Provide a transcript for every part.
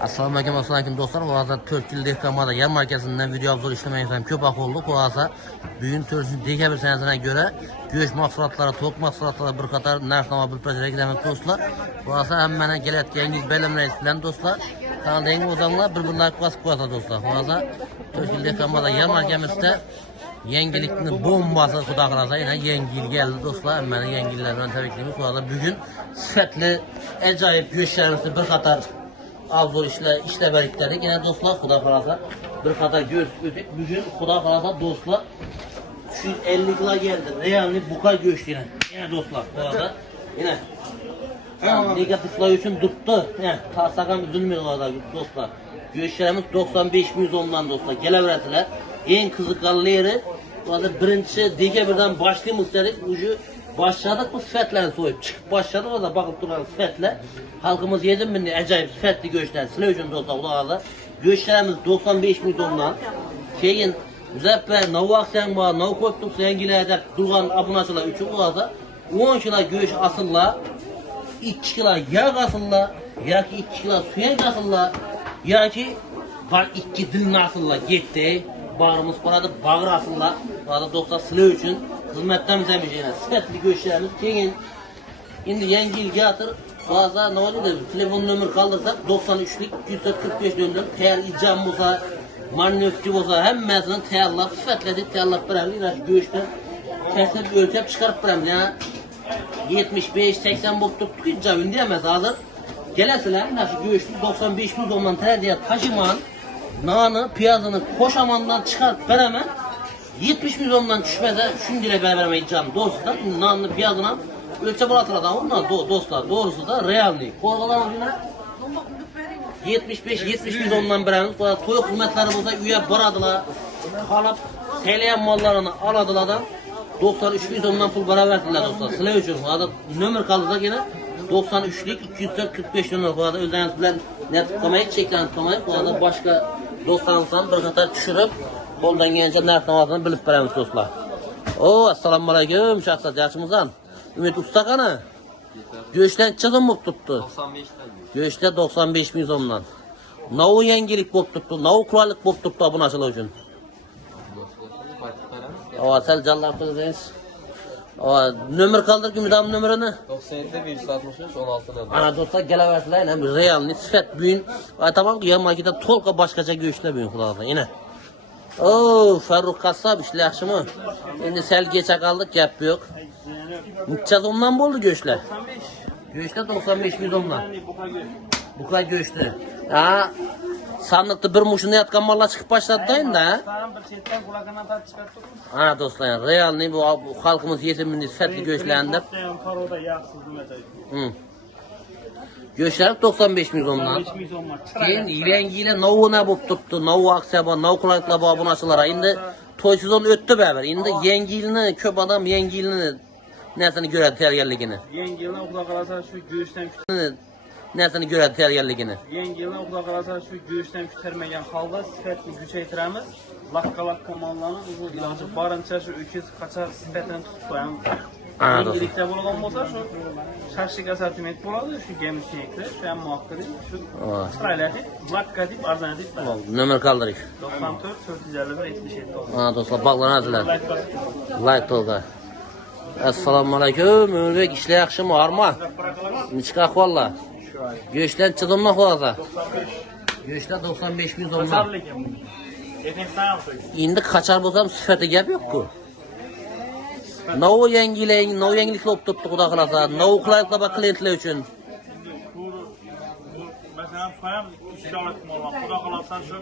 Assalamualaikum dostlar. Bu arada 4 yıl Dehkamada yer merkezinden video abzor işlemeyi efendim köpak olduk. Bu arada bugün Türk'ün dekabir senesine göre göğüş mahsulatları, tavuk mahsulatları bir kadar narxnama bir projelere gidemek dostlar. Bu arada hemen gelet yengiz belirlemeyi isteyen dostlar. Kanalda yeni ozanlar birbirine basıp koyasa dostlar. Bu arada 4 yıl Dehkamada yer merkezimizde yengilikini bombası kuda kılasa yine yengil geldi dostlar. Hemen yengillerden tebrikliğimiz. Bu arada bugün setli, acayip göğüşlerimizde bir kadar Avzor işle birliktelik. Yine dostlar Xuda xalasa bir kadar görüşdük. Bugün Xuda xalasa dostlar 350 kilo geldi. Realni buka göçtü yine dostlar. Bu arada yine negatifler için tuttu. Yine tasakam üzülmüyor orada dostlar. Göçlerimiz 95 milyondan dostlar. Geleverdiler. En kızıkallı yeri bu arada birinci dike birden başlayayım istedik. Ucu başladık bu sifetlerini soyup çıkıp başladık o da bakıp duran sifetle halkımız 7 bin acayip sifetli göçler silah ucunda dostlar ulağada göçlerimiz 95 milyondan şeyin müzeffer navak sen var nav koyduk zengile edip durgan abunacılar 3'ü ulağada 10 kilo göç asılla 2 kilo yağ asılla ya ki 2 kilo suya asılla ya ki var 2 dilin asılla gitti bağrımız paradı bağır asılla burada dostlar silah için hizmetten bize bir şeyler. Sifetli göçlerimiz keyin şimdi yengi ilgi atır. Bazı ne oluyor telefon numara kaldırsak 93'lik 245 döndüm. Teyar icam olsa, manöfçü olsa hem mezunun teyarlar sifetledik teyarlar bırakır. İlaç göçten kesip ölçüp çıkarıp bırakır. Yani 75-80 bok tuttuk icabın diyemez hazır. Gelesiler nasıl göçtük 95 milyondan teyar diye taşıman nanı, piyazını koşamandan çıkarıp beraber 70 milyondan düşmede şimdiyle beraber iddiam dostlar nanlı piyazına ölçe bulatırada onlar dostlar doğrusu da realli korkulan ucuna 75-70 milyondan beraber toyuk hizmetlerimize üye baradılar kalıp seyleyen mallarını aladılar da 93 milyondan pul para verdiler dostlar silah için bu arada nömer kalırsa yine 93'lik 245 nömer bu arada özellikle bilen ne tıklamayı çekten tıklamayı bu arada başka dostlarımızdan bir kadar düşürüp koldan gelince nerf namazını bilip veremiz dostlar. Assalamualaikum şahsat yaşımızdan. Ümit Usta kanı. Göçten çıkın mı tuttu? 95'ten. Göçte 95 milyondan. Navu yengilik bop tuttu, navu kuralık bop tuttu bu nasıl için? Sel canlar kızınız. Nömer kaldır Ümit abi nömerini. 97 163 16 nömer. Ana dostlar geleverdiler hem realni sifet büyün. Tamam ki yan markete tolka başkaca göçler büyün kulağına yine. Faruk Kassab işle yaxşı mı? Şimdi sel geçe kaldık yap yok. Mutçaz ondan oldu göçler. Göçler 95 milyondan. Buka göçtü. Ha, sandıkta bir muşunda yatkan mallar çıkıp başladı dayın da. Ha dostlar yani realni bu halkımız yetimini sifetli göçlerinde. Göçler 95 milyondan. Keyin yengiyle navuğuna bop tuttu. Navu aksaba, navu kulakla babun açılara. Şimdi toysuzun öttü beraber. Şimdi yengilini, köp adam yengilini nesini göredi tergerligini. Yengilini okula kalasa şu göğüşten nesini göredi tergerligini. Yengilini okula kalasa şu göğüşten kütermegen halda sifetli güç eğitiremiz. Lakka mallarını uzun ilacı barınca şu öküz kaçar sifetini tutup koyan. Yengilikte bulunan olsa şu şaşlık asortiment buladı şu gemi sinekler şu an muhakkak değil şu sırayla deyip lakka deyip arzana deyip Nömer kaldırış 94 451 77 oldu. Dostlar bağlanazlar like tolga. Assalamualaikum Ömürbek işle yaxşı mı arma Niçka ahvalla Göçten çıdınma kovaza Göçten 95 milyondan Şimdi kaçar bozam sifete gap yok ku Navu yengilikle op tuttu kuda kılasa Navu kılaylıkla bak klientler için Mesela soyam 2 kiloluk mal var. Kuda kalasan şu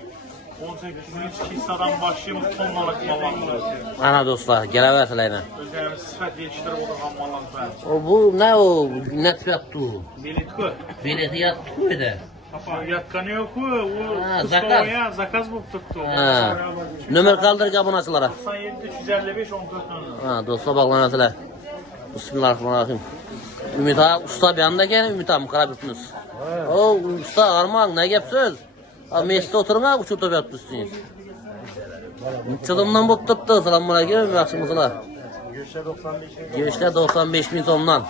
18 kissadan başlayımız tonlalık mallar. Ana dostlar geleversiler yine Özellikle sifat yetiştirip oturgan mallar soyam. Bu ne o ne fiyattu Belitko. Bileti yattı mıydı Yatkanı yok o zakaz. Zakaz bu tuttu. Nömer kaldır kabın açılara 97 355 14 nömer. Dostlar bağlanasılar Bismillahirrahmanirrahim Ümit ağa usta bir anda gelin Ümit ağam karabütünüz usta armağan ne gep söz Mesle oturun ağa uçurta bir yapmışsınız Çıdımdan bot tuttu selamünaleyküm yaxşımızlar Göçler 95 milyondan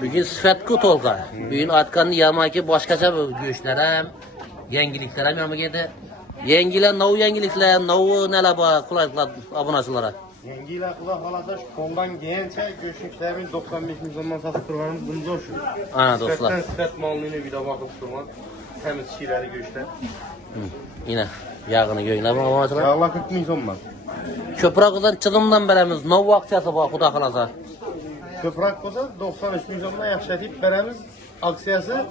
Bugün sıfatlı Tolga. Bugün Atkan'ın yarmaki başkaca bir göğüşler yengilikler yarmı geldi. Yengiler, navu yengilikler, navu neler var kolaylıklar abonacılara. Yengiyle kulak alasa şu fondan gençe göçmüşlerin 95 milyondan satıp durmanız bunca şu. Ana dostlar. Sıfetten sıfet malını bir de bakıp durmak. Temiz şiirleri göçler. Yine yağını göğüne bu abonacılar. Allah 40 milyon var. Köprağızdan çılımdan beremiz navu aksiyası var kuda kalasa. Köprak olsa 93 milyondan yaşatıp beremiz aksiyası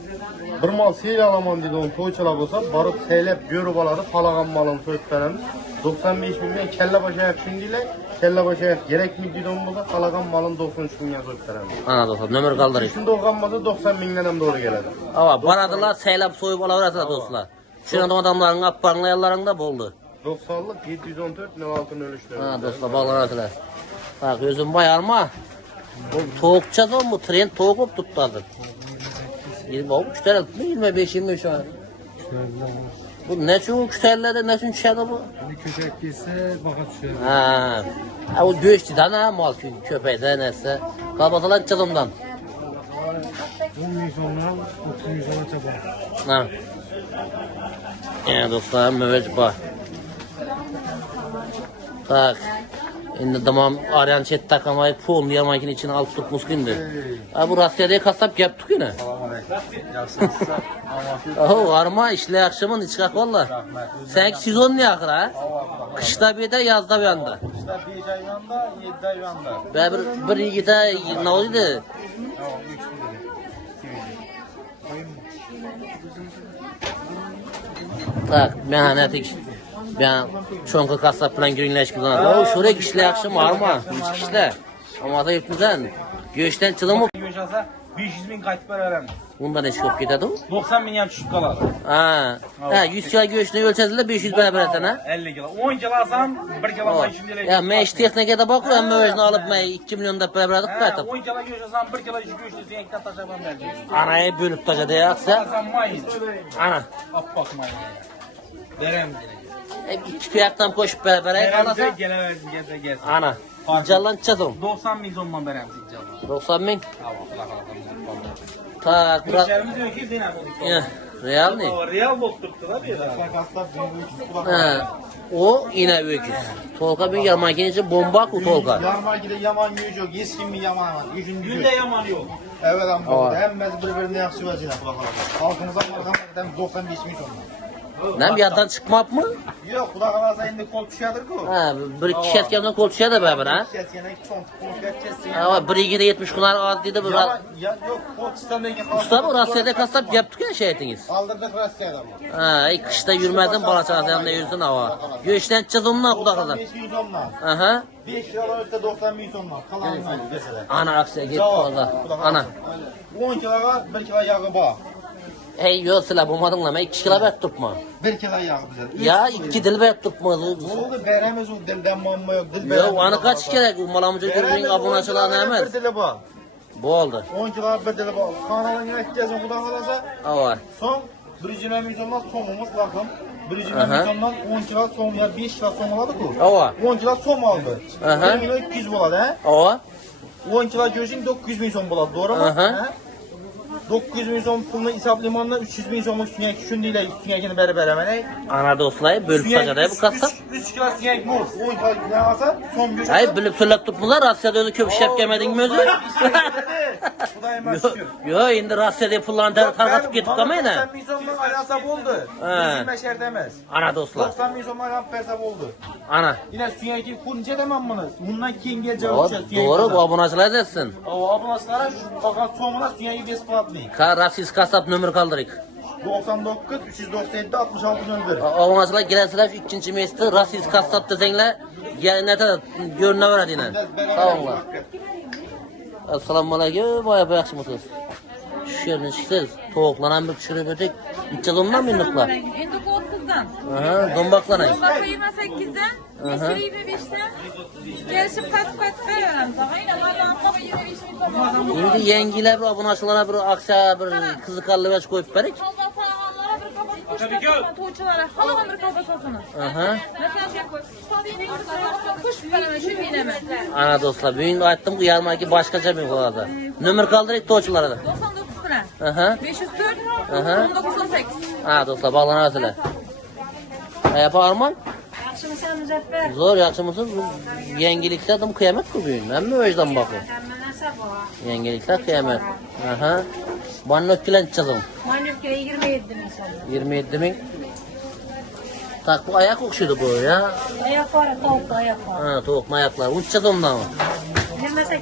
bir mal seyir alaman dedi onu toyçalak olsa barıp seylep görüp aladı palagan malını soyup beremiz. 95 milyon kelle başa yak şimdiyle kelle başa yak gerek mi dedi onu bulsa palagan malın 93 milyon soyup beremiz. Ana dostlar nömür kaldırır. Şimdi olganmasa 90 milyondan doğru geledi. Ama baradılar seylap soyup alaverse dostlar. Şuran adamların apparlayanlarında boldu. 90'lık 714 06'nın ölüşleri. Ha dostlar bağlanırlar. Bak özüm bayarma. Bu tavukça zaman bu tren tavuk olup tutladı. 20 kütler mi 25 şu an. Bu ne için kütlerlerde ne için düşerdi bu? Köpek giyse baka düşer. Ha. Ha o göçtüden ha mal köpeğde neyse. Kapatılan çılımdan. 10 milyondan 30 milyona çaba. Ha. Ya dostlar müveccih bak. Tak. Şimdi tamam arayan chat takamayı pul yamankin içine alıp tutmuş gündü. Ha bu Rusya'da kasap yaptık yine. Oh arma işle akşamın içkak valla. Sen sezon ne akır ha? Kışta bir de yazda bir anda. İşte 5 ayvanda 7 ayvanda. Ben bir yigite ne oldu? Tak mehanetik. Ben çoğunca kasap falan günleş kullanırım. O şuraya işle akşam arma. Hiç işle. Ama da hepimizden. Göçten çılımı. Göç alsa 500 bin kayıt para veremiz. Bundan ne çıkıp giderdi o? 90 milyon çocuk kalır. Ha. Ha 100 kilo göçte ölçesiyle 500 beraber etsene. 50 kilo. 10 kilo alsam 1 kilo O. ben şimdi Ya meş teknikede bakıyorum özünü alıp 2 milyon da beraber atıp kaytıp. 10 kilo göç alsam 1 kilo göç alsam ekten taşaban vereceğim. Anayı bölüp taca diye aksa. Alsam mayın. Ana. Appak mayın. Verem. İki fiyattan koşup beraber kalasa. Geleversin gelse gelsin. Ana. Callan çadım. 90 milyon verem sizce. 90 bin. Tamam. Tak. Göçlerimiz yok ki Zeynep olduk. Ya. Real mi? Real bozdurttular ya. Ha. O yine öküz. Tolga bir yarmakin için bomba ku Tolga. Yarmargide yaman yüz yok. Yeskin bir yaman var. Yüzün gücü. Günde yaman yok. Evet ama Aa. hemmez birbirine yakşı vaziyet bakalım. Halkımıza markalardan 95 milyon. Ne bir yandan çıkmak mı? Yok kulak arası indi kol düşüyordur ki. Ha, bir kişi etkenden kol düşüyor da beraber ha. Keskenek çok kol keskesin. Ama bir iki de 70 kunar az dedi bu. Ya yok kol çıstanıyken Usta bu Rusya'da kasap yaptık ya şey ettiniz. Aldırdık Rusya'da mı? Ha, kışta yürümedin bala çarşıdan yüzün hava. Göçten çızımla kulaklar. 95 milyon var. Aha. 5 liralar üstte 90 milyon var. Kalan var mesela. Ana aksiye git fazla. Ana. 10 kiloga 1 kilo yağı bağ. Hey yok sıla bulmadın lan. 2 kilo bet tutma. 1 kilo yağı bize. Ya 2 dil bet tutma. Ne oldu beremiz o dilden mamma yok. Dil Yok onu kaç kere umalamıcı görürün abonacılarına Bir hemen. dili bu. Bu oldu. 10 kilo bir dili bu. Kanalın yöneteceğiz o kadar kalasa. Ava. Son 1 milyondan somumuz lakım. 1 Aha. milyondan 10 kilo som ya 5 kilo som aladı bu. Ava. 10 kilo som aldı. Aha. 1 milyon 200 buladı he. Ava. 10 kilo gözün 900 milyon buladı doğru mu? Aha. He? 900 milyon pulunu isap limanına 300 milyonluk sünek şundiyle süngekini beraber hemen. Ana dostlar bölüp taca bu kasap. 3 kilo sünek mor. 10 kilo ne alsa som göz. Hayır bilip söylep tutmular Rusya'da öyle köp şef gelmedin mi özü? Bu da hemen şükür. Yo indi Rusya'da pullan tarkatıp gittik ama yine. 90 milyonluk alasap oldu. He. 25 er demez. Ana dostlar. 90 milyonluk alasap persap oldu. Ana. Yine süngeki kunca demem bunu. Bundan keyin geleceğim. Doğru bu abonacılar dersin. O abonaslara şu fakat sonuna süngeki besplatlı. Rasis kasap nömür kaldırık. 99 397 66 01. Abonacılar gelirseler ikinci mesleği Rasis kasap desenler ne de görüne var yine. Tamam mı? Assalamu aleyküm. Vay be yaxşı mısınız? Şu yerine çıksınız. Tovuklanan bir çürü böcek. İçe dondan mı indikler? Endi 30'dan. Aha, dombaklanay. Dombak 28'den, mesir 25'ten. Gelişip katıp veririz ama yine Allah'ın 25'den. Şimdi yengiler bir abonacılara bir aksa bir kızıkallı veç koyup verik. Allah sağlamlara bir kapat Toyçulara halagan bir kalbasasınız. Aha. Mesela kuş kaleme şu bineme. Ana dostlar, bugün aytdım ki yarmarki başkaca bir kolada. Nömer kaldırık toçulara da. 99 lira. Aha. 504 Aha. 1918. Ha dostlar, bağlanasılar. Ayapa Arman? Akşam sen Müzeffer. Zor yakışımısınız. Yengelikler adam kıyamet kuruyor. Ben mi o yüzden bakıyorum? Yengelikler kıyamet. Aha. Bana ötkilen çizim. Manevkeye 27 bin insan. 27 bin. Tak bu ayak okşuyordu bu ya. Ayak var, tavuklu ayak var. Ha, tavuk ayaklar. Uçacağız ondan mı? 28.